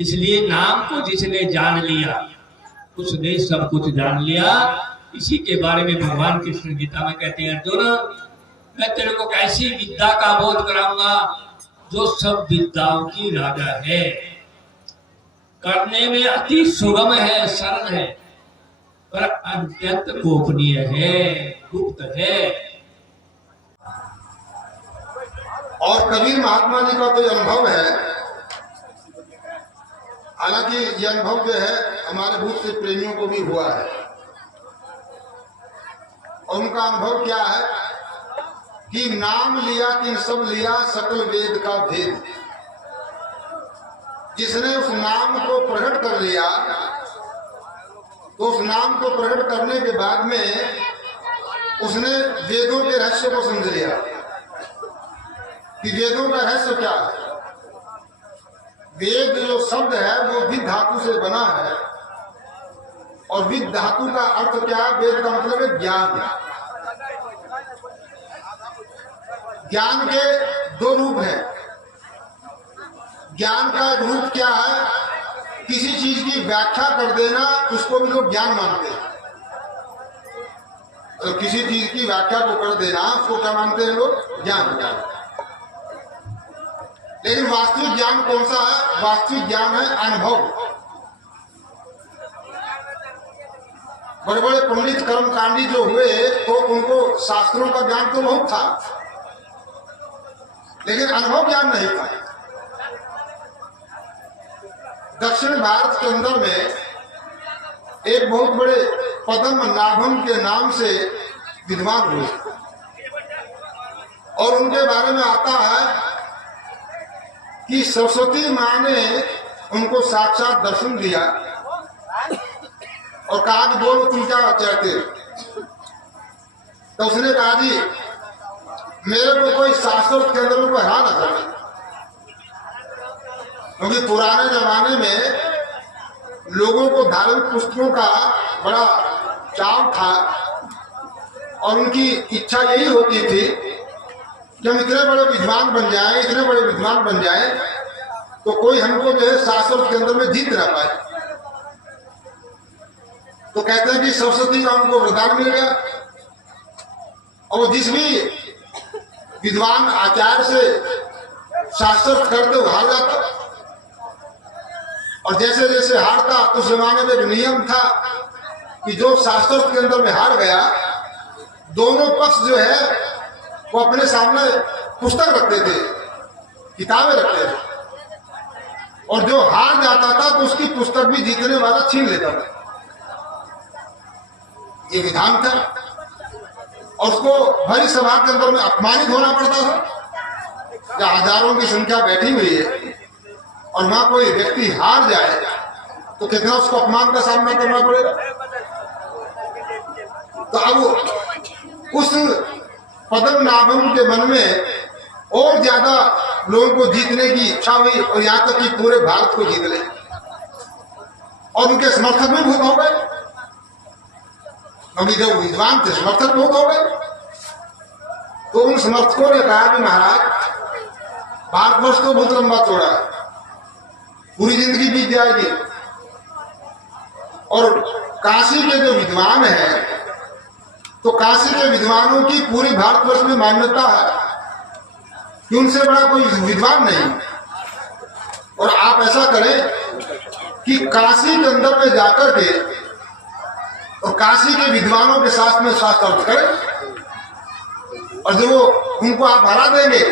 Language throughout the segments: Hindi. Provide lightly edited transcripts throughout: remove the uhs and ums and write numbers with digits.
इसलिए नाम को जिसने जान लिया उसने सब कुछ जान लिया। इसी के बारे में भगवान कृष्ण गीता में कहते हैं, अर्जुन मैं तेरे को ऐसी विद्या का बोध कराऊंगा जो सब विद्याओं की राजा है, करने में अति सुगम है, सरल है, पर अत्यंत गोपनीय है, गुप्त है। और कबीर महात्मा जी का तो अनुभव है, हालांकि ये अनुभव जो है हमारे बहुत से प्रेमियों को भी हुआ है। और उनका अनुभव क्या है कि नाम लिया किन सब लिया सकल वेद का भेद। जिसने उस नाम को प्रकट कर लिया तो उस नाम को प्रकट करने के बाद में उसने वेदों के रहस्य को समझ लिया कि वेदों का रहस्य क्या है। वेद जो शब्द है वो विद धातु से बना है, और विद धातु का अर्थ क्या है? वेद का मतलब है ज्ञान। ज्ञान के दो रूप हैं। ज्ञान का एक रूप क्या है? किसी चीज की व्याख्या कर देना, उसको भी लोग ज्ञान मानते हैं। तो किसी चीज की व्याख्या को कर देना उसको क्या मानते हैं लोग? ज्ञान। लेकिन वास्तविक ज्ञान कौन सा है? वास्तविक ज्ञान है अनुभव। बड़े बड़े पंडित कर्मकांडी जो हुए तो उनको शास्त्रों का ज्ञान तो बहुत था, लेकिन अनुभव ज्ञान नहीं था। दक्षिण भारत के अंदर में एक बहुत बड़े पद्मनाभम के नाम से विद्वान हुए, और उनके बारे में आता है कि सरस्वती माँ ने उनको साक्षात दर्शन दिया और कहा कि बोलो तुम क्या चाहते। तो उसने कहा जी मेरे को कोई शास्त्र के अंदर में कोई हरा ना करे, क्योंकि पुराने जमाने में लोगों को धार्मिक पुस्तकों का बड़ा चाव था और उनकी इच्छा यही होती थी कि हम इतने बड़े विद्वान बन जाएं, इतने बड़े विद्वान बन जाएं तो कोई हमको जो है शास्त्र के अंदर में जीत ना पाए। तो कहते हैं कि सरस्वती का उनको वरदान मिल गया, और जिस भी विद्वान आचार्य से शास्त्र करते हार जाता, और जैसे जैसे हारता तो उस जमाने में एक नियम था कि जो शास्त्र के अंदर में हार गया, दोनों पक्ष जो है वो अपने सामने पुस्तक रखते थे, किताबें रखते थे, और जो हार जाता था तो उसकी पुस्तक भी जीतने वाला छीन लेता था। ये विधान था, और उसको भरी सभा के अंदर में अपमानित होना पड़ता था। जहाँ हजारों की संख्या बैठी हुई है और वहां कोई व्यक्ति हार जाए तो कितना उसको अपमान का सामना करना पड़ेगा। तो अब उस पद्मनाभम के मन में और ज्यादा लोगों को जीतने की इच्छा हुई, और यहाँ तक कि पूरे भारत को जीत ले, और उनके समर्थक भी बहुत हो गए, क्योंकि जो विद्वान थे समर्थक बहुत हो गए। तो उन समर्थकों ने कहा कि महाराज भारतवर्ष तो बहुत लंबा चौड़ा है, पूरी जिंदगी बीत जाएगी, और काशी के जो विद्वान हैं तो काशी के विद्वानों की पूरी भारतवर्ष में मान्यता है कि उनसे बड़ा कोई विद्वान नहीं। और आप ऐसा करें कि काशी के अंदर में जाकर के और काशी के विद्वानों के साथ में शास्त्र करें, और जब वो उनको आप हरा देंगे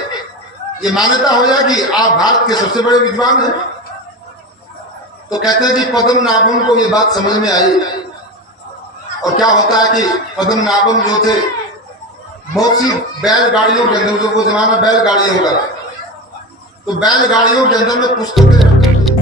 ये मान्यता हो जाएगी आप भारत के सबसे बड़े विद्वान हैं। तो कहते हैं कि पद्मनाभम को ये बात समझ में आई, और क्या होता है कि पद्मनाभम जो थे बहुत सी बैलगाड़ियों के अंदर, जो वो जमाना बैलगाड़ियों का, तो बैलगाड़ियों के अंदर में पुस्तकें